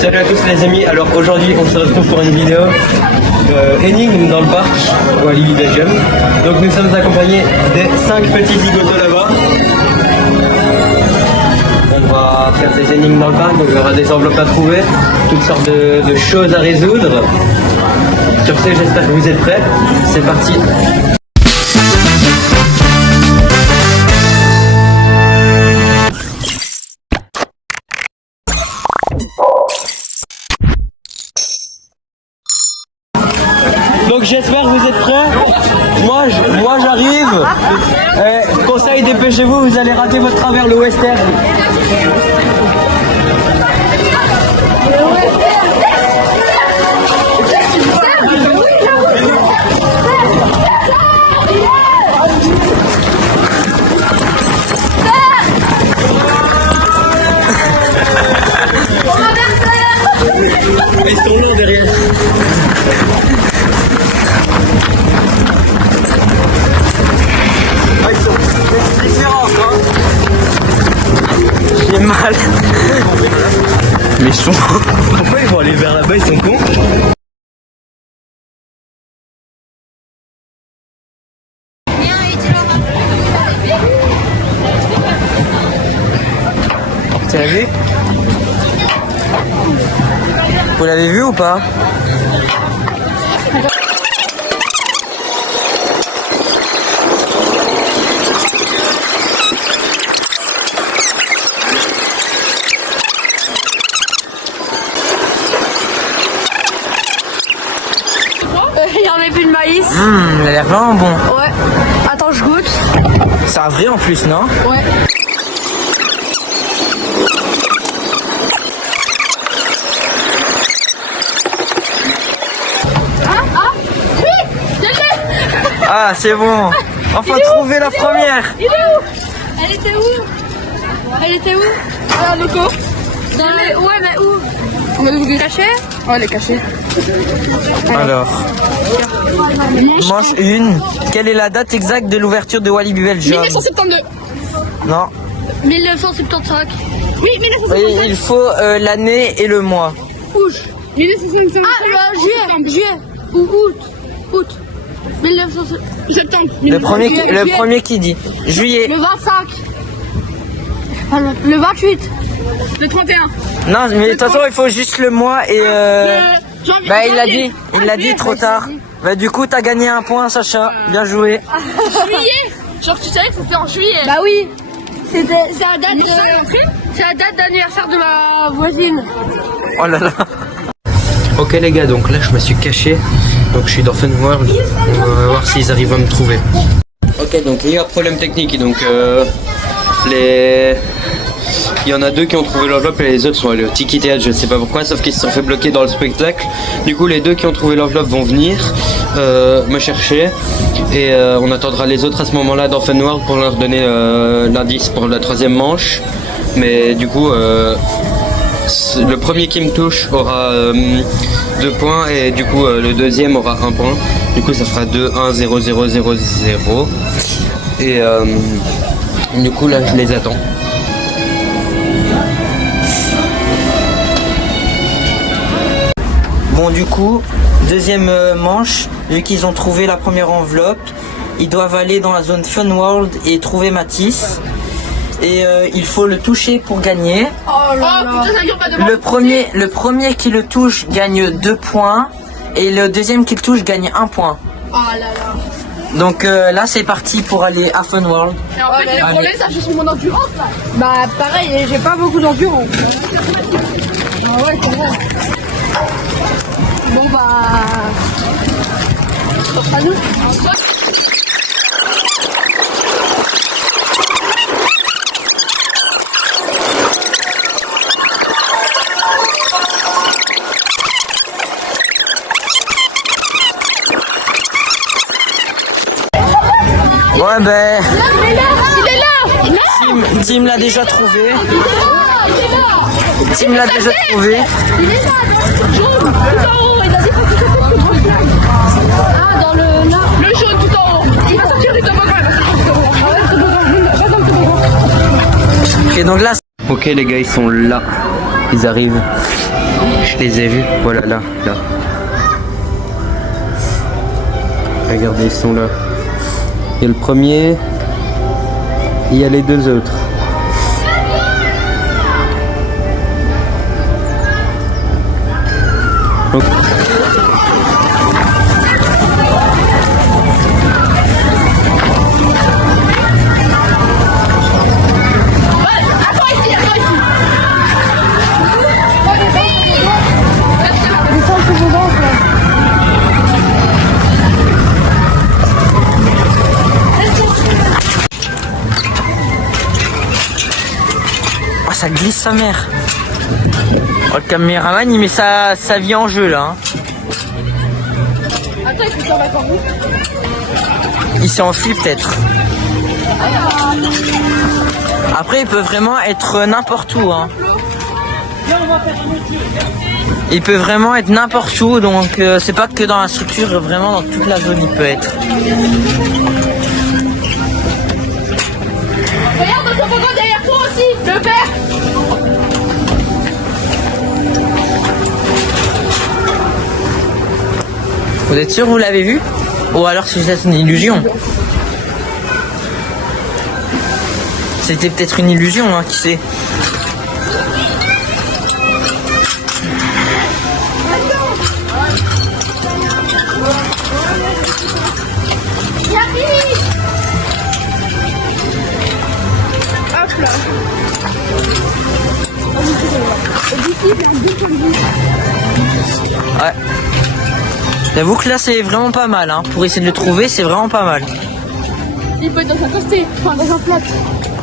Salut à tous les amis, alors aujourd'hui on se retrouve pour une vidéo énigme dans le parc Walibi Belgium. Donc nous sommes accompagnés des 5 petits zigotos là-bas. On va faire des énigmes dans le parc, donc il y aura des enveloppes à trouver, toutes sortes de choses à résoudre. Sur ce, j'espère que vous êtes prêts, c'est parti. Donc j'espère que vous êtes prêts. Moi j'arrive. Conseil, dépêchez-vous, vous allez rater votre travers le western. Ils sont lourds derrière. J'ai mal. Mais ils sont... Pourquoi ils vont aller vers là-bas, ils sont cons? Tu l'as vu? Vous l'avez vu ou pas? Il y en a plus de maïs. Il a l'air vraiment bon. Ouais. Attends, je goûte. C'est vrai en plus, non? Ouais. Ah, c'est bon. Enfin trouvé la première. Il est où? Elle était où? Elle était où? À la loco. Ouais, mais où? On va nous cacher? Ouais, elle est cachée. Alors, manche 1. Quelle est la date exacte de l'ouverture de Walibi Belgium? 1972. Non. 1975. Oui, 1975. Oui, il faut l'année et le mois. Ouch. 1975. Ah, juillet. Ou août. Août. 1975. Septembre. Le premier qui dit. Juillet. Le 25. Le 28. Le 31. Non, mais de toute façon, il faut juste le mois et... Bah, il l'a dit trop tard. Bah, du coup, t'as gagné un point, Sacha. Bien joué. Juillet. Genre, tu savais que c'était en juillet. Bah oui. C'est la date d'anniversaire de ma voisine. Oh là là. Ok les gars, donc là je me suis caché. Donc je suis dans Fun World. On va voir s'ils arrivent à me trouver. Ok, donc il y a un problème technique. Donc il y en a deux qui ont trouvé l'enveloppe et les autres sont allés au Tiki Théâtre, je sais pas pourquoi, sauf qu'ils se sont fait bloquer dans le spectacle. Du coup les deux qui ont trouvé l'enveloppe vont venir me chercher et on attendra les autres à ce moment là dans Fun World pour leur donner l'indice pour la troisième manche. Mais du coup le premier qui me touche aura 2 points et du coup le deuxième aura 1 point. Du coup ça fera 2, 1, 0, 0, 0, 0. Et du coup là je les attends. Bon, du coup, deuxième manche, vu qu'ils ont trouvé la première enveloppe, ils doivent aller dans la zone Fun World et trouver Matisse. Et il faut le toucher pour gagner. Oh là là. Putain, ça dure pas de Le premier qui le touche gagne 2 points et le deuxième qui le touche gagne 1 point. Oh là là. Donc là c'est parti pour aller à Fun World. Et en fait, le problème, ça fait sur mon endurance là. Bah pareil, j'ai pas beaucoup d'endurance. Ah ouais, c'est vrai. Bon bah... À nous. Ouais ben... Il est là. Tim l'a déjà trouvé. Tim l'a déjà trouvé. Il est là. Jaune, tout en haut. Il a dit ah, dans le... Là. Le jaune tout en haut. Il va sortir du toboggan. Ok, donc là... Ok les gars, ils sont là. Ils arrivent. Je les ai vus. Voilà, là. Regardez, ils sont là. Il y a le premier. Il y a les deux autres. Donc, oh, ça glisse sa mère. Oh, le caméraman il met sa vie en jeu là. Attends, il faut s'en mettre en route. Il s'est enfui peut-être. Après il peut vraiment être n'importe où hein. Il peut vraiment être n'importe où, donc c'est pas que dans la structure, vraiment dans toute la zone il peut être. Regarde dans ton pogo derrière toi aussi, le père. Vous êtes sûr que vous l'avez vu? Ou alors c'est juste une illusion? C'était peut-être une illusion, hein, qui sait? Hop là. Ouais. J'avoue que là c'est vraiment pas mal, hein. Pour essayer de le trouver, c'est vraiment pas mal. Il peut être dans un toasté, enfin dans un plat.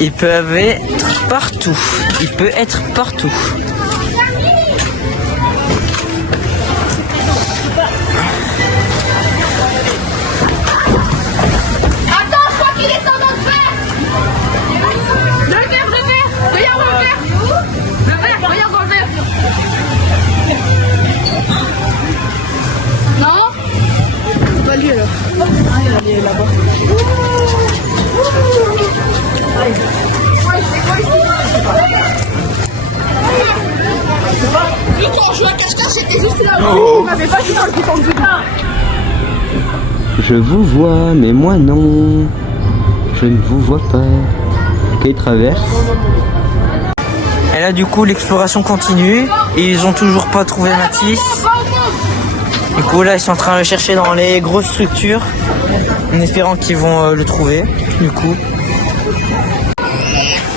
Il peut être partout. Il peut être partout. Attends, je crois qu'il est dans notre verre. Le verre, regarde le verre. Le verre, regarde dans le verre. Non? Pas lui alors. Il est là-bas. Lui, quand on joue à cache-cache, j'étais juste là. Oh. Il m'avait pas dit dans le bouton de là. je vous vois, mais moi non. Je ne vous vois pas. Ok, il traverse. Et là du coup l'exploration continue. Et ils ont toujours pas trouvé Mathis. Du coup là ils sont en train de le chercher dans les grosses structures. En espérant qu'ils vont le trouver. Du coup.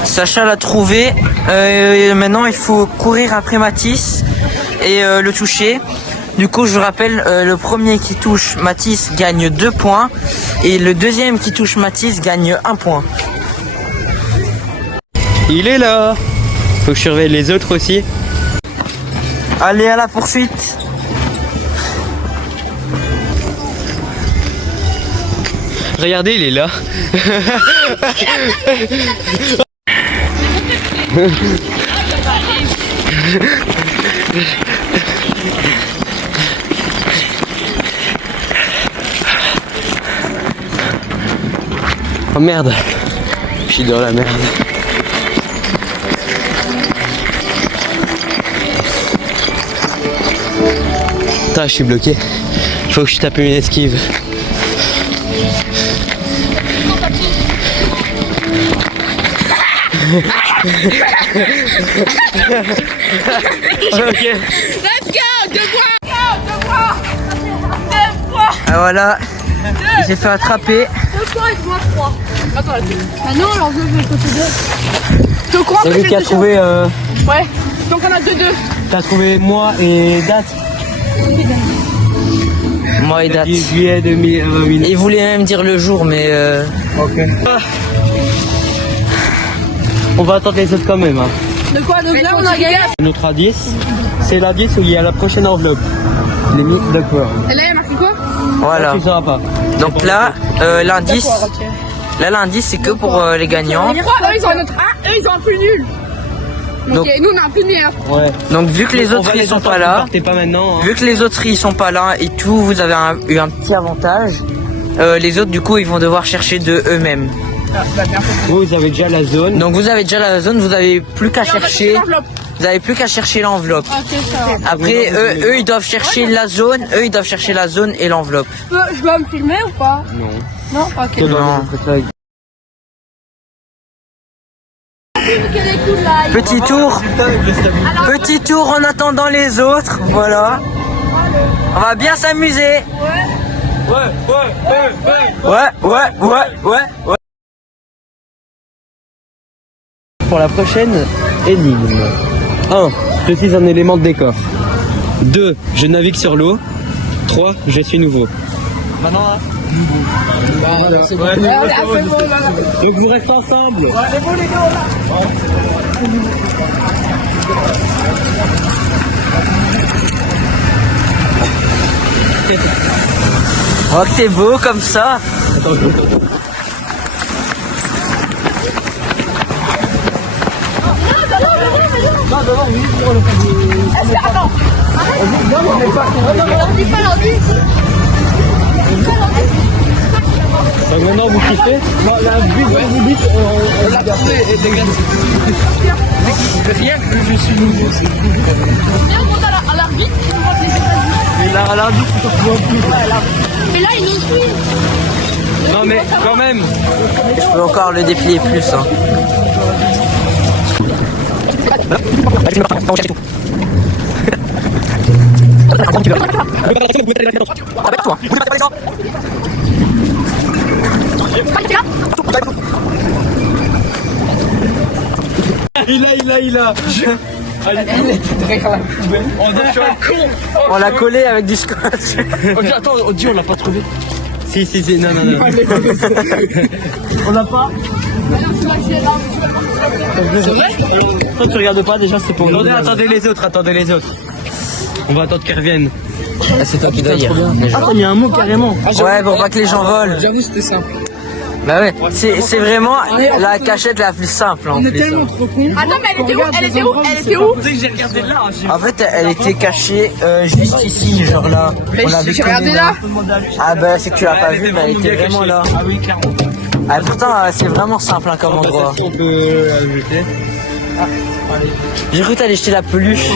Sacha l'a trouvé. Maintenant il faut courir après Mathis et le toucher. Du coup je vous rappelle, le premier qui touche Mathis gagne 2 points. Et le deuxième qui touche Mathis gagne 1 point. Il est là. Faut que je surveille les autres aussi. Allez à la poursuite. Regardez, il est là. Oh merde. Je suis dans la merde. Putain, je suis bloqué. Faut que je tape une esquive. Ok. Let's go, 2 points. Ah voilà. Il s'est fait attraper. 2 points et moi 3. Attends, là. Ah non, alors je vais côté 2. Je crois C'est que lui qui a trouvé. Ouais, donc on a 2-2. T'as trouvé moi et date. Moi et date. Juillet 2020. Il voulait même dire le jour, mais Ok. On va attendre les autres quand même. Hein. De quoi? Donc là, on a gagné. Notre indice, c'est l'indice où il y a la prochaine enveloppe. Les mythes de quoi? Et là, il y a marqué quoi? voilà. Tu ne sauras pas. Donc là, l'indice, c'est que pour les gagnants. Eux, ils ont un autre. Ah, eux, ils ont un plus nul. Donc- Ok, nous, on a un plus meilleur. Ouais. Donc vu que les On autres va ils les sont entendre, pas là, partez pas maintenant. Hein. vu que les autres ils sont pas là et tout, vous avez eu un petit avantage. Les autres du coup ils vont devoir chercher de eux-mêmes. Vous avez déjà la zone. Donc vous avez déjà la zone, vous avez plus qu'à chercher Vous n'avez plus qu'à chercher l'enveloppe. Ok, ça va. Après, eux, ils doivent chercher la zone. Eux, ils doivent chercher la zone et l'enveloppe. Je dois me filmer ou pas? Non. Non? Ok. Non. Petit tour. Petit tour en attendant les autres. Voilà. On va bien s'amuser. Ouais. Pour la prochaine énigme. 1. Je suis un élément de décor. 2. Je navigue sur l'eau. 3. Je suis nouveau. Maintenant, donc vous restez ensemble. Oh, que t'es beau comme ça. Attends. Donc maintenant vous kiffez. La vue vous dites, on l'a trouvé et déglacé. Rien que je suis nouveau. Viens, monte à l'arbitre. Et là, à l'arbitre, tu t'en fous un peu. Mais là, ils nous suivent. Non mais quand même. Je peux encore le déplier plus. Hein. Il a. On l'a collé avec du scotch. Attends, on dit on l'a pas trouvé. Si, non. On l'a pas. C'est vrai? Toi tu regardes pas déjà, c'est pour nous. Attendez les autres. On va attendre qu'ils reviennent. Ah, c'est toi qui dois dire. Attends, il y a un mot carrément. Ouais, pour pas que les gens volent. J'avoue, c'était simple. Bah ouais, c'est vraiment la cachette la plus simple en On est plus. tellement trop cons. Attends, mais elle était où? Tu sais que j'ai regardé là. En fait, elle était cachée juste ici, genre là. Mais On l'avait j'ai collée regardé là. Ah bah c'est que tu l'as pas vu, mais elle était vraiment là. Ah oui, clairement. Ah, pourtant, c'est vraiment simple hein, comme endroit. On peut ajouter. J'ai cru que t'allais jeter la peluche.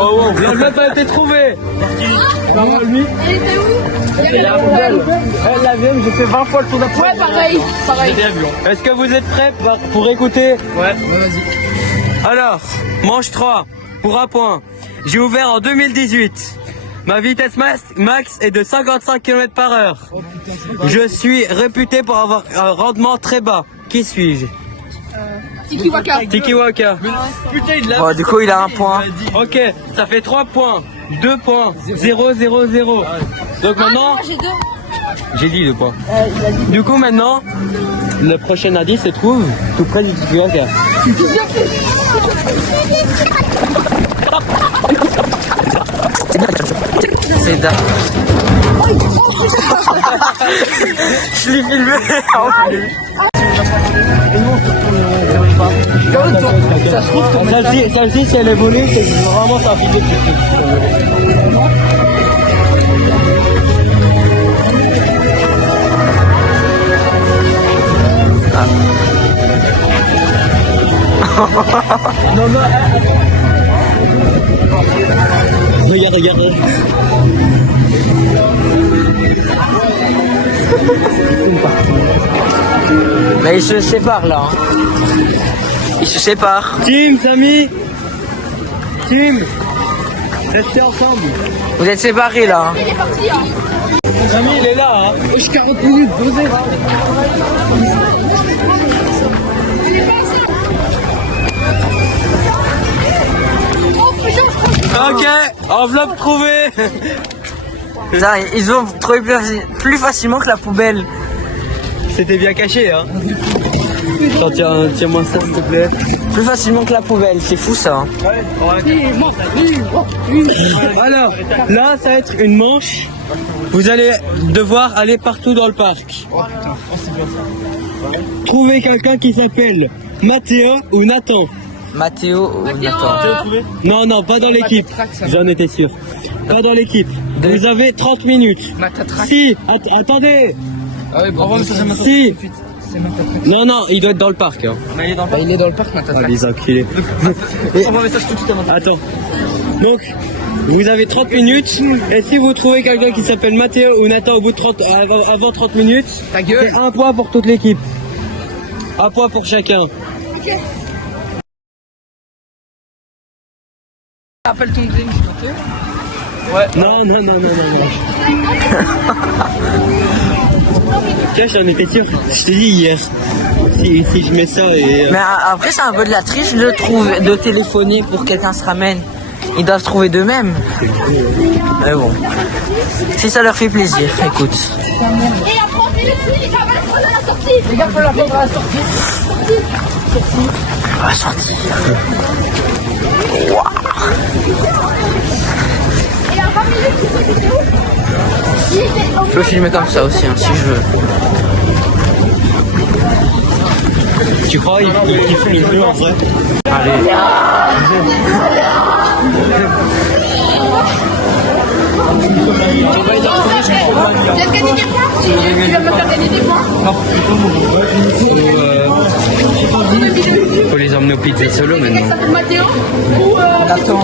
Oh, l'enveloppe a été trouvée. Lui, Elle était où? Il y avait la elle poubelle. la vient, j'ai fait 20 fois le tour d'après. Ouais, pareil. Est-ce que vous êtes prêts pour écouter? Ouais, vas-y. Alors, manche 3, pour un point. J'ai ouvert en 2018. Ma vitesse max est de 55 km/h. Je suis réputé pour avoir un rendement très bas. Qui suis-je? Tiki Waka. Tiki Waka. Putain, il l'a. Bon, du coup, il a un point. Ok, ça fait 3 points. 2 points. 0, 0, 0. Donc maintenant, Moi, j'ai deux. j'ai dit 2 points. Du coup maintenant, le prochain indice se trouve tout près du Tiki Waka. C'est dingue. Je l'ai filmé en plus. Celle-ci, si elle est volée, c'est vraiment ça vidéo. Non, non. Regarde. Mais ils se séparent là. Hein. Ils se séparent. Team, Samy. Team. Restez ensemble. Vous êtes séparés là. Hein. Il est parti, hein. Samy, il est là. Hein. Je 40 minutes, dosé. Ok, enveloppe trouvée. Ça, ils ont trouvé plus facilement que la poubelle. C'était bien caché, hein. Attends, tiens-moi ça, s'il te plaît. Plus facilement que la poubelle, c'est fou ça. Hein. Alors, là, ça va être une manche. Vous allez devoir aller partout dans le parc. Trouvez quelqu'un qui s'appelle Mathéo ou Nathan. Mathéo ou Nathan. Non, pas dans l'équipe. J'en étais sûr. Pas dans l'équipe. Vous avez 30 minutes. Si, attendez. Ah oui, bravo, mais ça, c'est Si Non, non, il doit être dans le parc. Hein. Mais il est dans le parc, Nathan. Ah, les enculés. Envoie un message tout de suite à Nathan. Attends. Donc, vous avez 30 minutes. Et si vous trouvez quelqu'un qui s'appelle Mathéo ou Nathan au bout de 30, avant 30 minutes, Ta gueule. c'est un point pour toute l'équipe. Un point pour chacun. Appelle ton drink, ok? Non, non, non, non, non, non. Tiens, j'en étais sûr. Je t'ai dit hier. Si je mets ça et... Mais après, c'est un peu de la triche, je trouve, de téléphoner pour que quelqu'un se ramène. Ils doivent trouver d'eux-mêmes. Mais bon. Si ça leur fait plaisir, écoute. Et après, on fait le truc, les gars, on va le prendre à la sortie. Les gars, faut la prendre à la sortie. On va sortir. Et à 20 minutes, tu sais que c'est où? Je peux filmer comme ça aussi, hein, si je veux. Tu crois il kiffe le jeu en vrai? Allez. Tu vas gagner des points? Tu vas me faire gagner des points? Faut les emmener au pizza solo Quelqu'un qui maintenant. s'appelle Mathéo? Ou Nathan?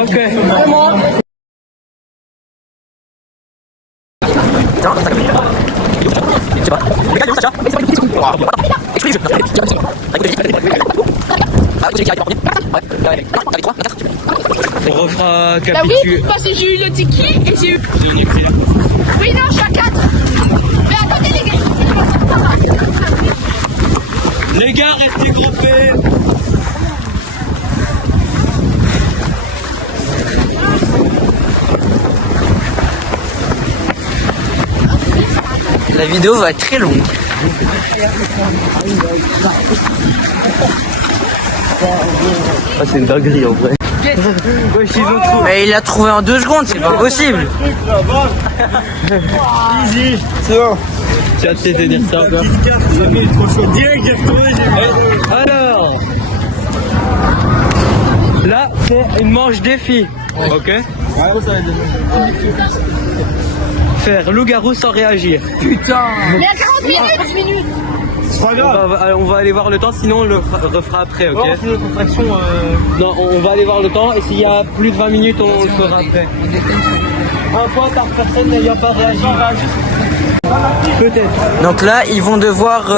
Ok. On refera Bah oui, capitule. parce que j'ai eu le tiki et j'ai eu... Oui, non, je suis à 4. Mais attendez les gars. Les gars, restez groupés. La vidéo va être très longue. Ah, c'est une dinguerie en vrai. Ouais, ils ont trouvé. Mais il l'a trouvé en 2 secondes, c'est pas possible. Easy. C'est bon. Tu vas te laisser dire ça encore. Alors, là, c'est une manche défi. Ok. Faire loup-garou sans réagir. Putain. Mais à 40 minutes. On va aller voir le temps, sinon on le refera après, ok? Non, on va aller voir le temps et s'il y a plus de 20 minutes, on le fera après. Un point par personne n'ayant pas réagi. Peut-être. Donc là, ils vont devoir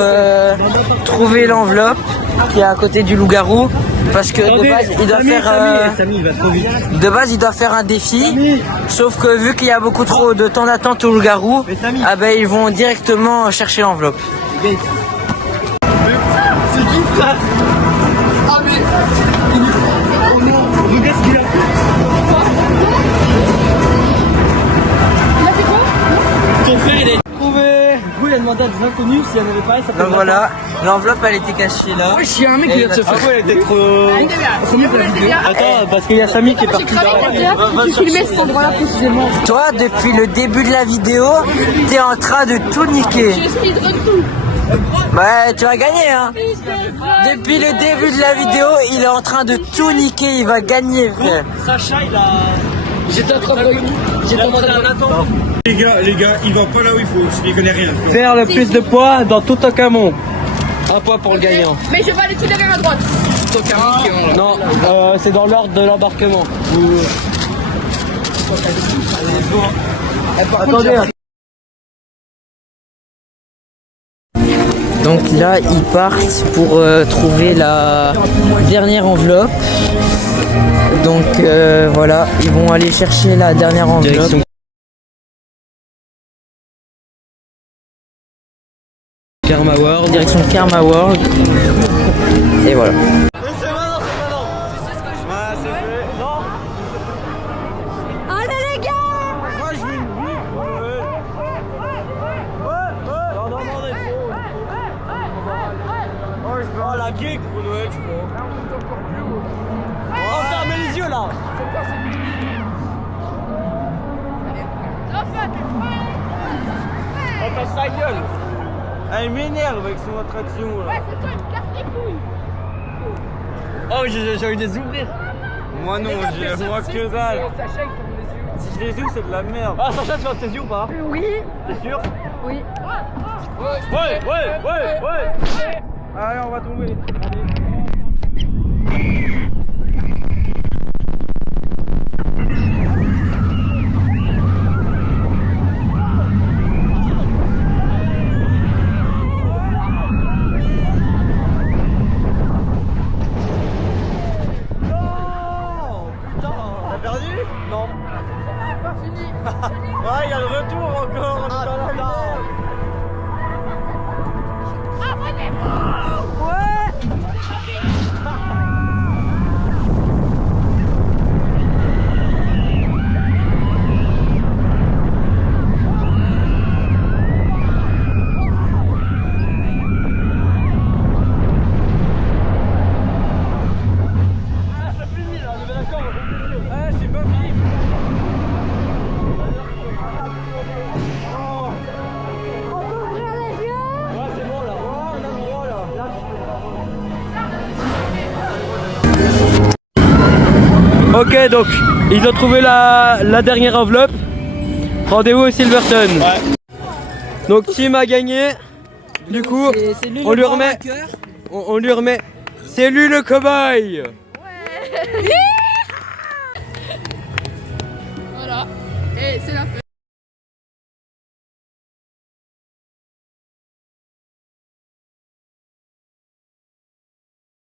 trouver l'enveloppe qui est à côté du loup-garou. Parce que de base, il doit faire... Samy, il va trop vite. De base, il doit faire un défi, sauf que vu qu'il y a beaucoup trop de temps d'attente au loup-garou, ah ben ils vont directement chercher l'enveloppe. C'est qui, frère? Ah mais... Regarde ce qu'il a fait. Il a fait quoi? Ton frère, il est trouvé. Du coup, il a demandé à des inconnus si elle n'avait pas, ça peut Donc voilà, l'enveloppe elle était cachée là. Il y a un mec qui vient de se faire. Ah ouais, elle était trop... Attends, parce qu'il y a Samy qui est parti dans Tu filmais cet endroit-là précisément. Toi, depuis le début de la vidéo, t'es en train de tout niquer. Je speedrun tout. Ouais, tu vas gagner hein. Depuis le début de la vidéo, il est en train de tout niquer, il va gagner frère. Sacha, il a... J'étais en train de attendre. Les gars, il va pas là où il faut, je n'y connais rien. Faire le plus de poids dans tout Tokamon. Un point pour le gagnant. Mais je vais aller tout derrière à droite. Non, c'est dans l'ordre de l'embarquement. Attendez. Donc là, ils partent pour trouver la dernière enveloppe. Donc voilà, ils vont aller chercher la dernière enveloppe. Direction Karma World. Direction Karma World. Et voilà. Allez les gars. Oh la geek pour Noël, je crois. Oh, fermez les yeux là. Oh, casse ta gueule. Elle m'énerve avec son attraction là. Ouais, c'est ça, il me casse les couilles. Oh, j'ai envie de les ouvrir. Moi non, moi que dalle. Si je les ouvre, c'est de la merde. Ah, Sacha, tu vas tes yeux ou pas? Oui. T'es sûr? Oui. Allez, on va tomber. Ouais, il y a le retour encore. On est dans la merde. Ok, donc ils ont trouvé la dernière enveloppe. Rendez-vous au Silverton. Donc Tim a gagné. Du coup, on lui remet. On lui remet. C'est lui le cow-boy. Voilà. Et c'est la fête.